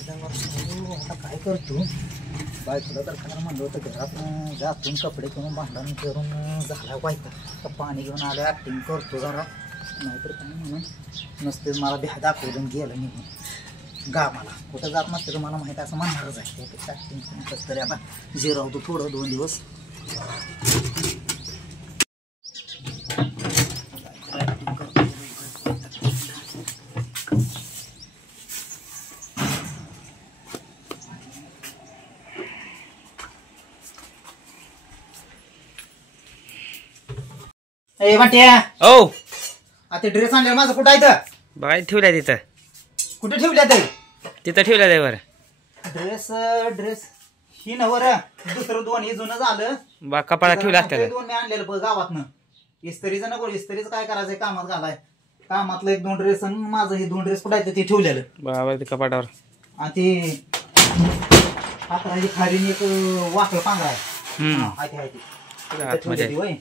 आता काय करतो बायकोला तर काय म्हणलं होतं घरात जातून कपडे करून भांडण करून झाला व्हायचा तर पाणी घेऊन आलं ॲक्टिंग करतो जरा नाहीतर काय म्हणून नसते मला भ्या दाखवून गेलं निघून गावाला कुठं जात नसते तर मला माहिती असं म्हणणारच आहे त्यापेक्षा ॲक्टिंग करून कसं तरी आता जिरावतो थोडं 2 दिवस ए वाट्या ओ आता ड्रेस आणले माझं कुठं आहे बाय ठेवल्या तिथं कुठे ठेवल्या ते तिथं ठेवल्या ड्रायव्हर ड्रेस ही नवर दुसरं 2 हे जुनं झालं बा कपाळा ठेवला असत्या 2 मी आणलेलं गावातनं इस्त्रीचं नको इस्त्रीचं काय करायचंय कामात घालाय कामातलं 1-2 ड्रेस आणि माझं हे 2 ड्रेस कुठं ते ठेवलेलं बाबा ते कपाटावर आणि ते पात्राची खाली एक वाकळ पांघरा आहे होय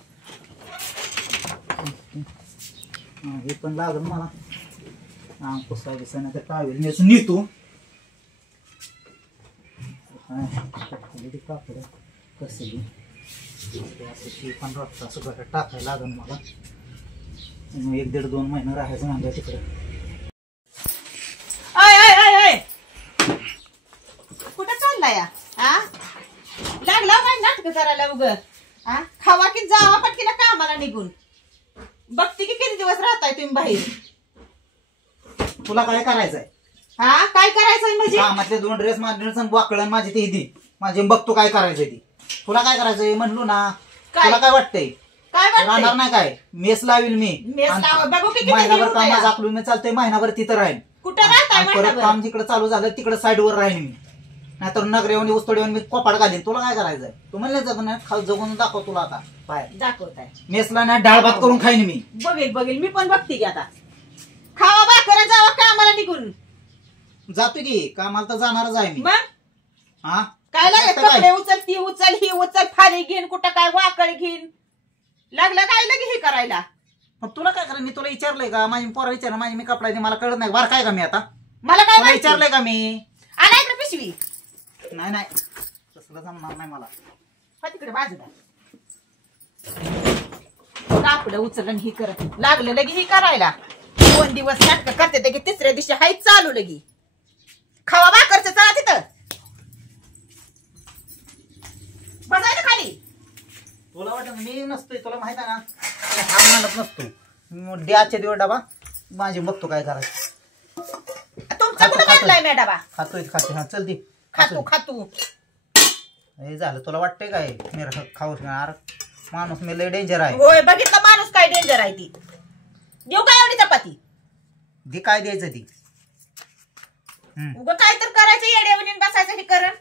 हे पण लागल मला पुसा बिसा नाही तर टावेल मी नेतो कापड कसली असं पण रक्त असं बरं टाकायला लागल मला 1-1.5-2 महिने राहायचं म्हणलं तिकडे कुठं चाललाय लागला काय नाटक करायला उग खावा की जावा पटकीला कामाला निघून बघते की किती दिवस राहताय तुम्ही बाहेर तुला काय करायचंय काय करायचंय म्हणजे कामातले 2 ड्रेस माझे वाकळण माझी ते दी माझे बघतो काय करायचंय ती तुला काय करायचंय म्हणलो ना तुला काय वाटतंय काय राहणार नाही काय मेस लावील मी बघू किती महिनाभर काम जाकलून मी चालतंय महिनाभर तिथं राहील कुठं राहताय परत काम जिकडे चालू झालं तिकडे साईडवर राहीन मी नाहीतर नगर येऊन उस्तोड येऊन मी कोपाड घालीन तुला काय करायचंय तू म्हणले जगून जगून दाखव तुला आता बाहेर दाखवताय मेसला ना डाळ भात करून खाईन मी बघेल मी पण बघते की आता खावा भाकर जावा कामाला निघून जातो की कामाला तर जाणारच आहे मी मग काय लागेल कपडे उचल ती उचल ही उचल फारी घेईन कुठं काय वाकळ घेईन लागलं काय लगे हे करायला पण तुला काय करायचं मी तुला विचारलंय का माझी पोरा विचार माझी मी कपडा मला कळत नाही बार काय का मी आता मला काय विचारलंय का मी आलाय का पिशवी नाही तसलं जमणार नाही मला तिकडे बाजूला कापड उचल ही करत लागलं लगे ही करायला 2 दिवस नाटक करते ते की 3ऱ्या दिवशी हाय चालू लगी खावा भाकरचं चला तिथं बसायला खाली तुला वाटत मी नसतोय तुला माहित आहे ना म्हणत नसतो द्याच्या दिवस डबा माझी बघतो काय करायचं तुमचा कुठं बांधलाय मी डबा खातोय हा चल दे खातू हे झालं तुला वाटतंय काय मी खाऊ शकणार माणूस मी लय डेंजर आहे होय बघितलं माणूस काय डेंजर आहे ती देऊ काय एवढी चपाती दे काय द्यायचं ती उग काय तर करायचं येड्यावरून बसायचं हे करण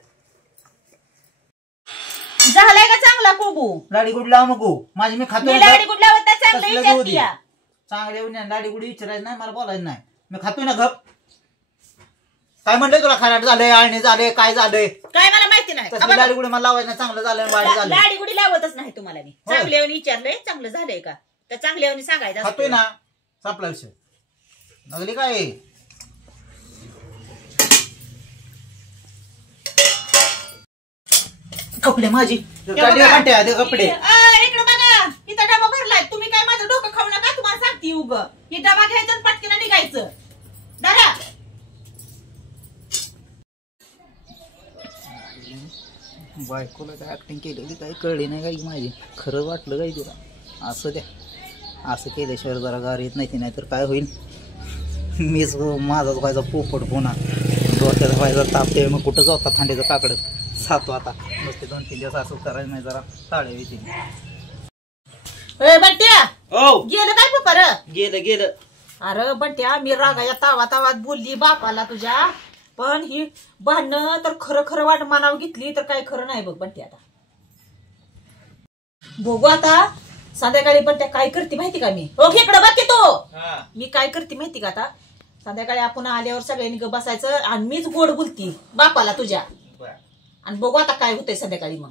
झालाय का चांगला कोबू लाडी गुड लावू नको माझी मी खातो लाडी गुड लावत नाही चांगलं चांगले लाडी गुडी विचारायचं नाही मला बोलायचं नाही मी खातोय ना गप काय म्हणलंय तुला खाण्यात झालंय आळणी झालंय काय झालंय काय मला माहिती नाही लाडी गुडी मला लावायचं नाही चांगलं झालं वाईट झालं लाडी गुडी लावतच नाही तुम्हाला मी चांगल्यावर विचारलंय चांगलं झालंय का तर चांगल्यावर सांगायचं खातोय ना संपला विषय नगली काय कपडे माझी कपडे इकडे बघा इथं डबा भरलाय तुम्ही काय माझं डोकं खाऊ नका तुम्हाला सांगते उग हे डबा घ्यायचं आणि पटकन निघायचं दादा बायकोला काय ऍक्टिंग केलेली काही कळली नाही काही माझी खरं वाटलं काही तुला असं द्या असं केल्याशिवाय जरा गार येत नाही नाहीतर काय होईल मीच माझाच व्हायचा पोपट पुन्हा डोक्याचा व्हायचा तापते मग कुठं जाता थंडीचं काकडं जातो आता नुसते 2-3 दिवस असं करायचं नाही जरा ताळे येतील बंट्या गेलं काय पप्पा गेलं अरे बंट्या मी रागाया तावात बोलली बापाला तुझ्या पण ही भांडणं तर खरं वाट मानावं घेतली तर काही खरं नाही बघ बंट्या आता बघू आता संध्याकाळी बंट्या काय करते माहिती का मी इकडं बघ की तो मी काय करते माहिती का आता संध्याकाळी आपण आल्यावर सगळ्यांनी बसायचं आणि मीच गोड बोलती बापाला तुझ्या आणि बघू आता काय होतंय संध्याकाळी मग